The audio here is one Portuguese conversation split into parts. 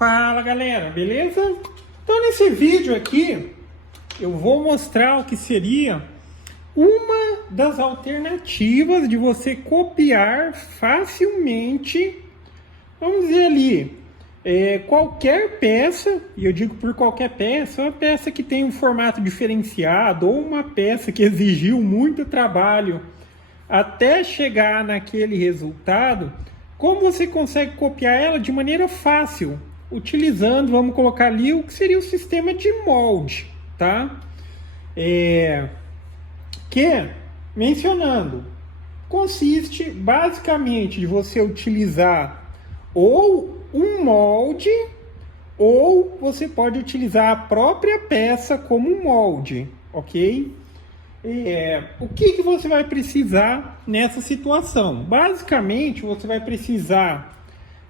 Fala galera, beleza? Então nesse vídeo aqui eu vou mostrar o que seria uma das alternativas de você copiar facilmente, vamos dizer ali, qualquer peça, e eu digo por qualquer peça, uma peça que tem um formato diferenciado ou uma peça que exigiu muito trabalho até chegar naquele resultado. Como você consegue copiar ela de maneira fácil, utilizando, vamos colocar ali, o que seria o sistema de molde, tá? Mencionando, consiste basicamente de você utilizar ou um molde, ou você pode utilizar a própria peça como molde, ok? O que você vai precisar nessa situação? Basicamente, você vai precisar,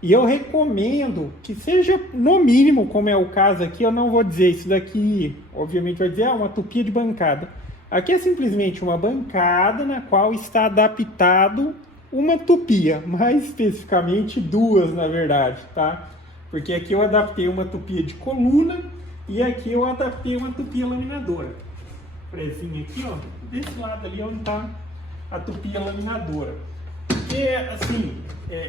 e eu recomendo que seja no mínimo, como é o caso aqui, eu não vou dizer isso daqui, obviamente vai dizer, uma tupia de bancada. Aqui é simplesmente uma bancada na qual está adaptado uma tupia, mais especificamente duas, na verdade, tá? Porque aqui eu adaptei uma tupia de coluna e aqui eu adaptei uma tupia laminadora. Frezinha aqui, ó, desse lado ali onde está a tupia laminadora. Porque, assim,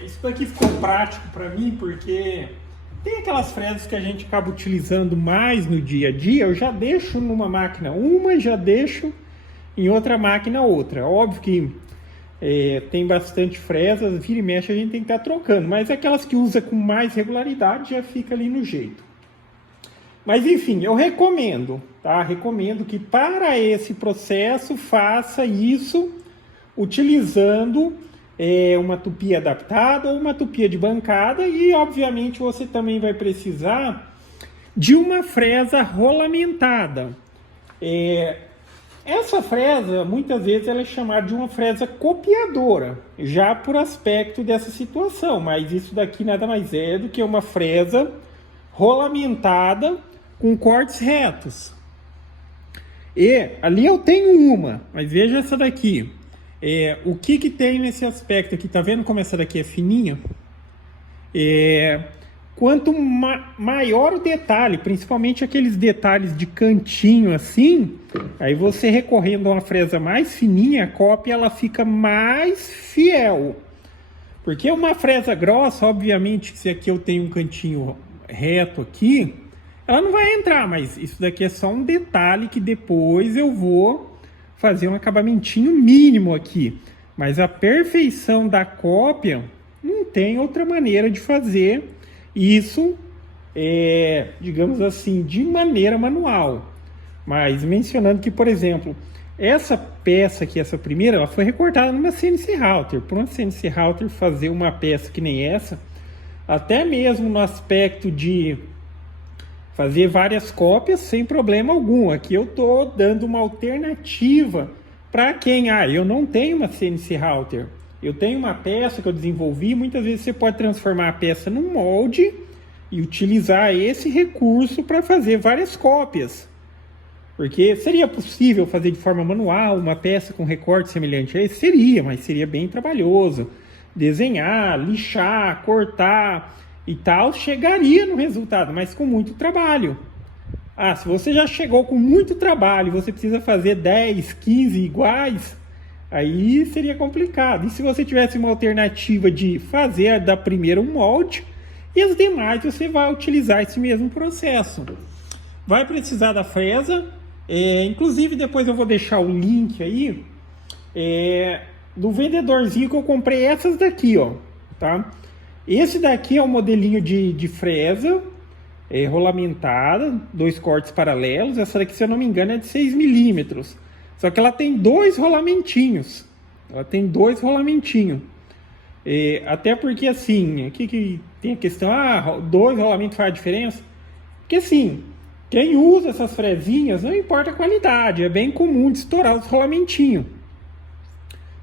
isso daqui ficou prático para mim, porque tem aquelas fresas que a gente acaba utilizando mais no dia a dia, eu já deixo numa máquina uma e já deixo em outra máquina outra. Óbvio que tem bastante fresas, vira e mexe a gente tem que estar trocando, mas aquelas que usa com mais regularidade já fica ali no jeito. Mas enfim, eu recomendo, tá? Recomendo que para esse processo faça isso utilizando uma tupia adaptada ou uma tupia de bancada, e obviamente você também vai precisar de uma fresa rolamentada. Essa fresa, muitas vezes, ela é chamada de uma fresa copiadora, já por aspecto dessa situação, mas isso daqui nada mais é do que uma fresa rolamentada com cortes retos. E ali eu tenho uma, mas veja essa daqui. O que tem nesse aspecto aqui? Tá vendo como essa daqui é fininha? Quanto maior o detalhe, principalmente aqueles detalhes de cantinho assim, aí você recorrendo a uma fresa mais fininha, a cópia ela fica mais fiel. Porque uma fresa grossa, obviamente, se aqui eu tenho um cantinho reto aqui, ela não vai entrar, mas isso daqui é só um detalhe que depois eu vou fazer um acabamentinho mínimo aqui. Mas a perfeição da cópia não tem outra maneira de fazer isso, digamos assim, de maneira manual. Mas mencionando que, por exemplo, essa peça aqui, essa primeira, ela foi recortada numa CNC Router. Por uma CNC Router fazer uma peça que nem essa, até mesmo no aspecto de fazer várias cópias sem problema algum. Aqui eu estou dando uma alternativa para quem, eu não tenho uma CNC Router, eu tenho uma peça que eu desenvolvi. Muitas vezes você pode transformar a peça num molde e utilizar esse recurso para fazer várias cópias. Porque seria possível fazer de forma manual uma peça com recorte semelhante a esse? Seria, mas seria bem trabalhoso. Desenhar, lixar, cortar e tal, chegaria no resultado, mas com muito trabalho. Se você já chegou com muito trabalho e você precisa fazer 10, 15 iguais, aí seria complicado. E se você tivesse uma alternativa de fazer da primeira um molde e as demais você vai utilizar esse mesmo processo. Vai precisar da fresa, inclusive depois eu vou deixar o link aí do vendedorzinho que eu comprei essas daqui, ó, tá? Esse daqui é o modelinho de fresa rolamentada, 2 cortes paralelos. Essa daqui, se eu não me engano, é de 6 milímetros. Só que ela tem 2 rolamentinhos. Até porque, assim, aqui que tem a questão, 2 rolamentos faz a diferença? Porque, assim, quem usa essas fresinhas, não importa a qualidade, é bem comum de estourar os rolamentinhos.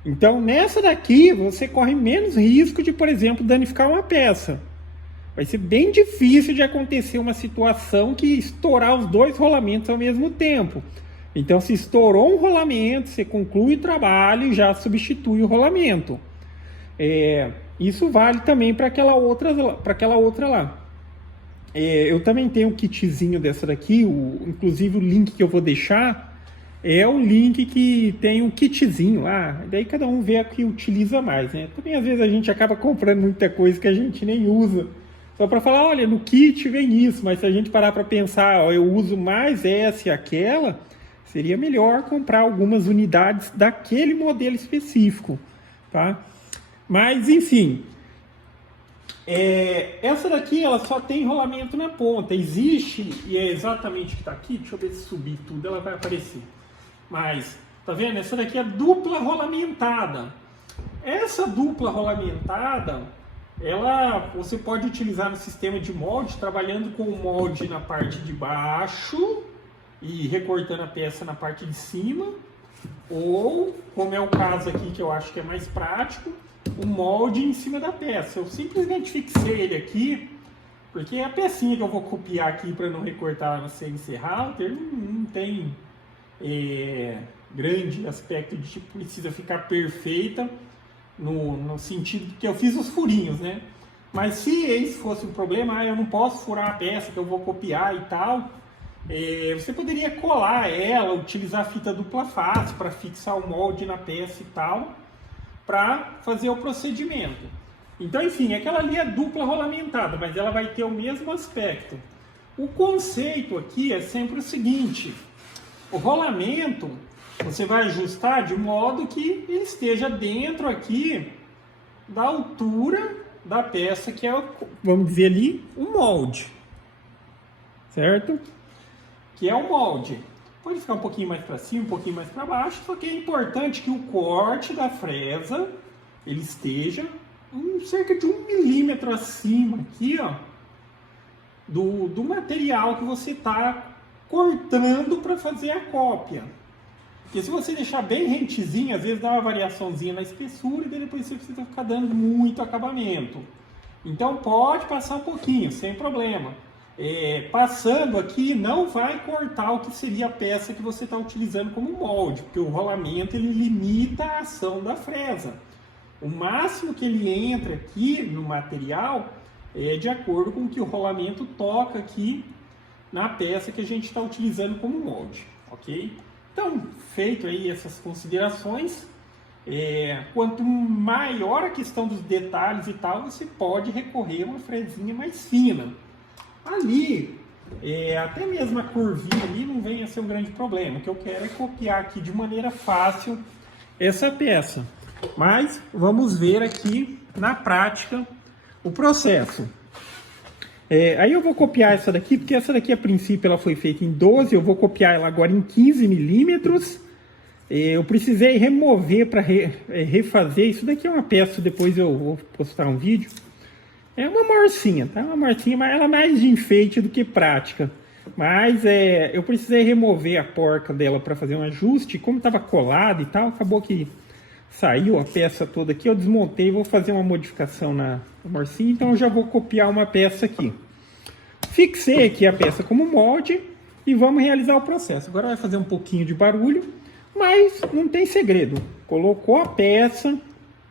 Então, nessa daqui, você corre menos risco de, por exemplo, danificar uma peça. Vai ser bem difícil de acontecer uma situação que estourar os 2 rolamentos ao mesmo tempo. Então, se estourou um rolamento, você conclui o trabalho e já substitui o rolamento. Isso vale também para aquela outra lá. Eu também tenho um kitzinho dessa daqui, inclusive o link que eu vou deixar é o link que tem um kitzinho lá, daí cada um vê o que utiliza mais, né? Também às vezes a gente acaba comprando muita coisa que a gente nem usa, só para falar, olha, no kit vem isso, mas se a gente parar para pensar, ó, eu uso mais essa e aquela, seria melhor comprar algumas unidades daquele modelo específico, tá? Mas, enfim, essa daqui ela só tem rolamento na ponta, existe, e é exatamente o que está aqui, deixa eu ver se subir tudo, ela vai aparecer. Mas, tá vendo? Essa daqui é dupla rolamentada. Essa dupla rolamentada, você pode utilizar no sistema de molde, trabalhando com o molde na parte de baixo e recortando a peça na parte de cima, ou, como é o caso aqui que eu acho que é mais prático, o molde em cima da peça. Eu simplesmente fixei ele aqui, porque é a pecinha que eu vou copiar aqui para não recortar na CNC Router, não tem grande aspecto de tipo, precisa ficar perfeita, no sentido que eu fiz os furinhos, né? Mas se esse fosse um problema, eu não posso furar a peça que eu vou copiar e tal, você poderia colar ela, utilizar fita dupla face para fixar o molde na peça e tal, para fazer o procedimento. Então, enfim, aquela ali é dupla rolamentada, mas ela vai ter o mesmo aspecto. O conceito aqui é sempre o seguinte: o rolamento você vai ajustar de modo que ele esteja dentro aqui da altura da peça, que é, vamos dizer ali, o molde, certo? Que é o molde. Pode ficar um pouquinho mais para cima, um pouquinho mais para baixo, só que é importante que o corte da fresa ele esteja cerca de 1 milímetro acima aqui, ó, do material que você está cortando para fazer a cópia. Porque se você deixar bem rentezinho, às vezes dá uma variaçãozinha na espessura e depois você precisa ficar dando muito acabamento. Então pode passar um pouquinho, sem problema. Passando aqui não vai cortar o que seria a peça que você está utilizando como molde, porque o rolamento ele limita a ação da fresa. O máximo que ele entra aqui no material é de acordo com o que o rolamento toca aqui na peça que a gente está utilizando como molde, ok? Então, feito aí essas considerações, quanto maior a questão dos detalhes e tal, você pode recorrer a uma fresinha mais fina. Ali, até mesmo a curvinha ali não vem a ser um grande problema. O que eu quero é copiar aqui de maneira fácil essa peça. Mas vamos ver aqui na prática o processo. Aí eu vou copiar essa daqui, porque essa daqui a princípio ela foi feita em 12, eu vou copiar ela agora em 15 milímetros. Eu precisei remover para refazer, isso daqui é uma peça, depois eu vou postar um vídeo. É uma morcinha, tá? Uma morcinha, mas ela é mais de enfeite do que prática. Mas eu precisei remover a porca dela para fazer um ajuste, como estava colado e tal, acabou que saiu a peça toda aqui, eu desmontei e vou fazer uma modificação na morcinha, então eu já vou copiar uma peça aqui. Fixei aqui a peça como molde e vamos realizar o processo. Agora vai fazer um pouquinho de barulho, mas não tem segredo. Colocou a peça,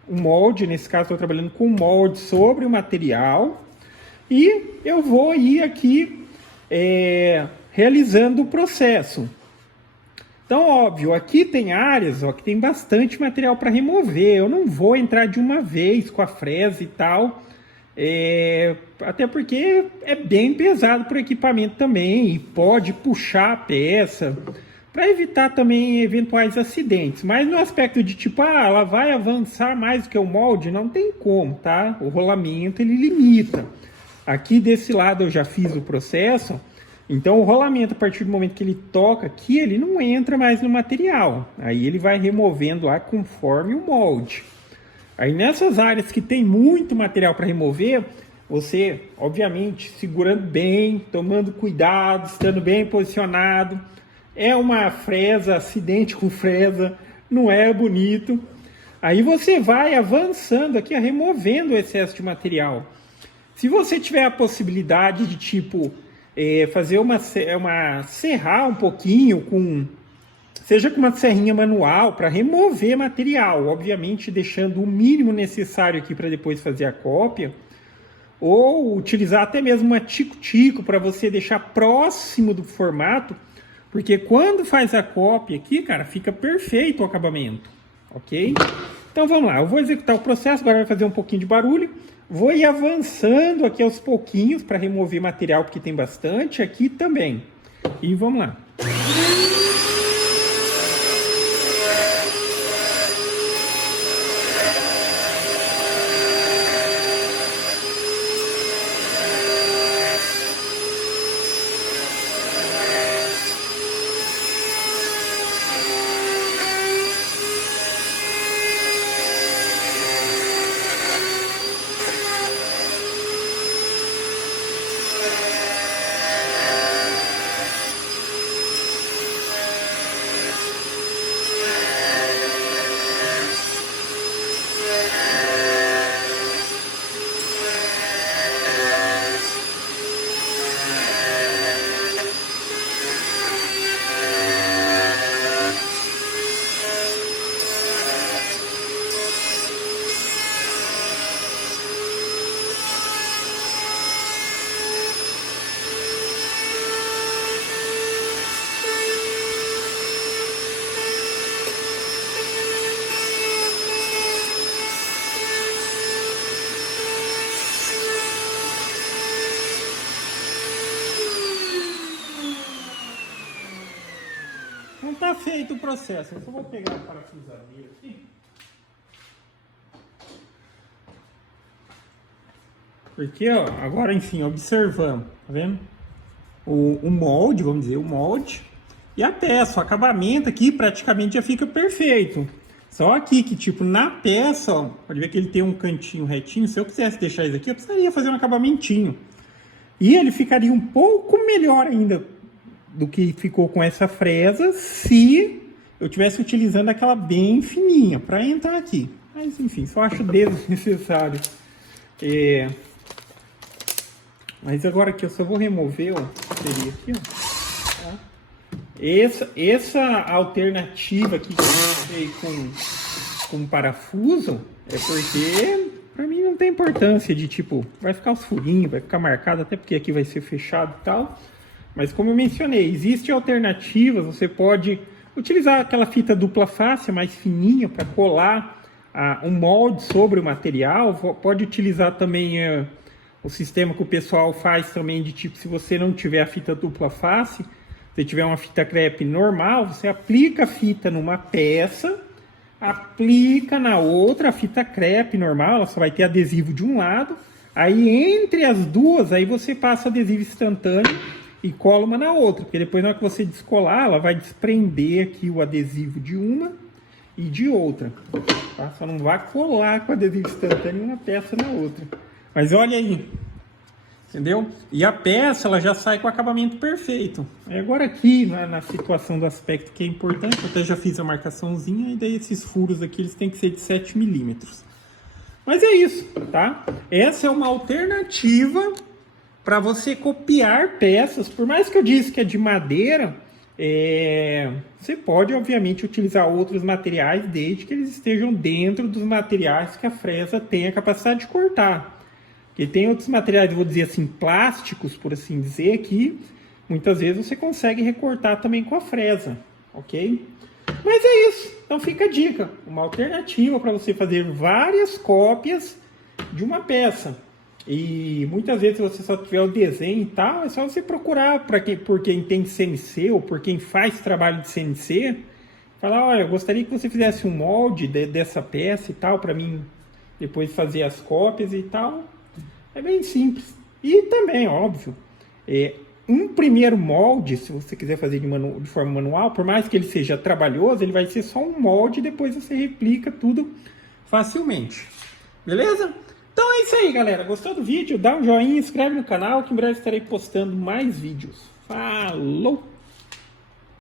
o molde, nesse caso estou trabalhando com molde sobre o material, e eu vou ir aqui realizando o processo. Então, óbvio, aqui tem áreas que tem bastante material para remover. Eu não vou entrar de uma vez com a fresa e tal, até porque é bem pesado para o equipamento também e pode puxar a peça, para evitar também eventuais acidentes. Mas no aspecto de tipo, ela vai avançar mais do que o molde, não tem como, tá? O rolamento ele limita. Aqui desse lado eu já fiz o processo. Então o rolamento, a partir do momento que ele toca aqui, ele não entra mais no material. Aí ele vai removendo lá conforme o molde. Aí nessas áreas que tem muito material para remover, você, obviamente, segurando bem, tomando cuidado, estando bem posicionado. É uma fresa, acidente com fresa, não é bonito. Aí você vai avançando aqui, removendo o excesso de material. Se você tiver a possibilidade de tipo... fazer serrar um pouquinho, seja com uma serrinha manual, para remover material, obviamente deixando o mínimo necessário aqui para depois fazer a cópia, ou utilizar até mesmo uma tico-tico para você deixar próximo do formato, porque quando faz a cópia aqui, cara, fica perfeito o acabamento, ok? Então vamos lá, eu vou executar o processo, agora vai fazer um pouquinho de barulho, vou ir avançando aqui aos pouquinhos para remover material, porque tem bastante aqui também, e vamos lá. Não está feito o processo. Eu só vou pegar a parafusadeira aqui. Porque, ó, agora, enfim, observamos, tá vendo? O molde, vamos dizer, o molde. E a peça, o acabamento aqui praticamente já fica perfeito. Só aqui que, tipo, na peça, ó, pode ver que ele tem um cantinho retinho. Se eu quisesse deixar isso aqui, eu precisaria fazer um acabamentinho. E ele ficaria um pouco melhor ainda do que ficou com essa fresa se eu estivesse utilizando aquela bem fininha para entrar aqui. Mas, enfim, só acho desnecessário. Mas agora aqui eu só vou remover, ó, seria aqui, ó. Tá? Essa alternativa aqui que eu usei com parafuso é porque para mim não tem importância de tipo, vai ficar os furinhos, vai ficar marcado, até porque aqui vai ser fechado e tal. Mas como eu mencionei, existem alternativas, você pode utilizar aquela fita dupla face mais fininha para colar um molde sobre o material, pode utilizar também o sistema que o pessoal faz também de tipo, se você não tiver a fita dupla face, se tiver uma fita crepe normal, você aplica a fita numa peça, aplica na outra a fita crepe normal, ela só vai ter adesivo de um lado, aí entre as duas, aí você passa adesivo instantâneo e cola uma na outra, porque depois na hora que você descolar, ela vai desprender aqui o adesivo de uma e de outra, tá? Só não vai colar com adesivo instantâneo uma peça na outra. Mas olha aí, entendeu? E a peça, ela já sai com o acabamento perfeito. Aí agora aqui, na situação do aspecto que é importante, eu até já fiz a marcaçãozinha, e daí esses furos aqui, eles têm que ser de 7 milímetros. Mas é isso, tá? Essa é uma alternativa para você copiar peças. Por mais que eu disse que é de madeira, você pode, obviamente, utilizar outros materiais, desde que eles estejam dentro dos materiais que a fresa tem a capacidade de cortar. Porque tem outros materiais, vou dizer assim, plásticos, por assim dizer, que muitas vezes você consegue recortar também com a fresa, ok? Mas é isso, então fica a dica, uma alternativa para você fazer várias cópias de uma peça. E muitas vezes, se você só tiver o desenho e tal, é só você procurar por quem tem CNC ou por quem faz trabalho de CNC, falar, olha, eu gostaria que você fizesse um molde dessa peça e tal, para mim depois fazer as cópias e tal. É bem simples. E também, óbvio, um primeiro molde, se você quiser fazer de forma manual, por mais que ele seja trabalhoso, ele vai ser só um molde e depois você replica tudo facilmente. Beleza? Então é isso aí, galera. Gostou do vídeo? Dá um joinha, inscreve no canal que em breve estarei postando mais vídeos. Falou!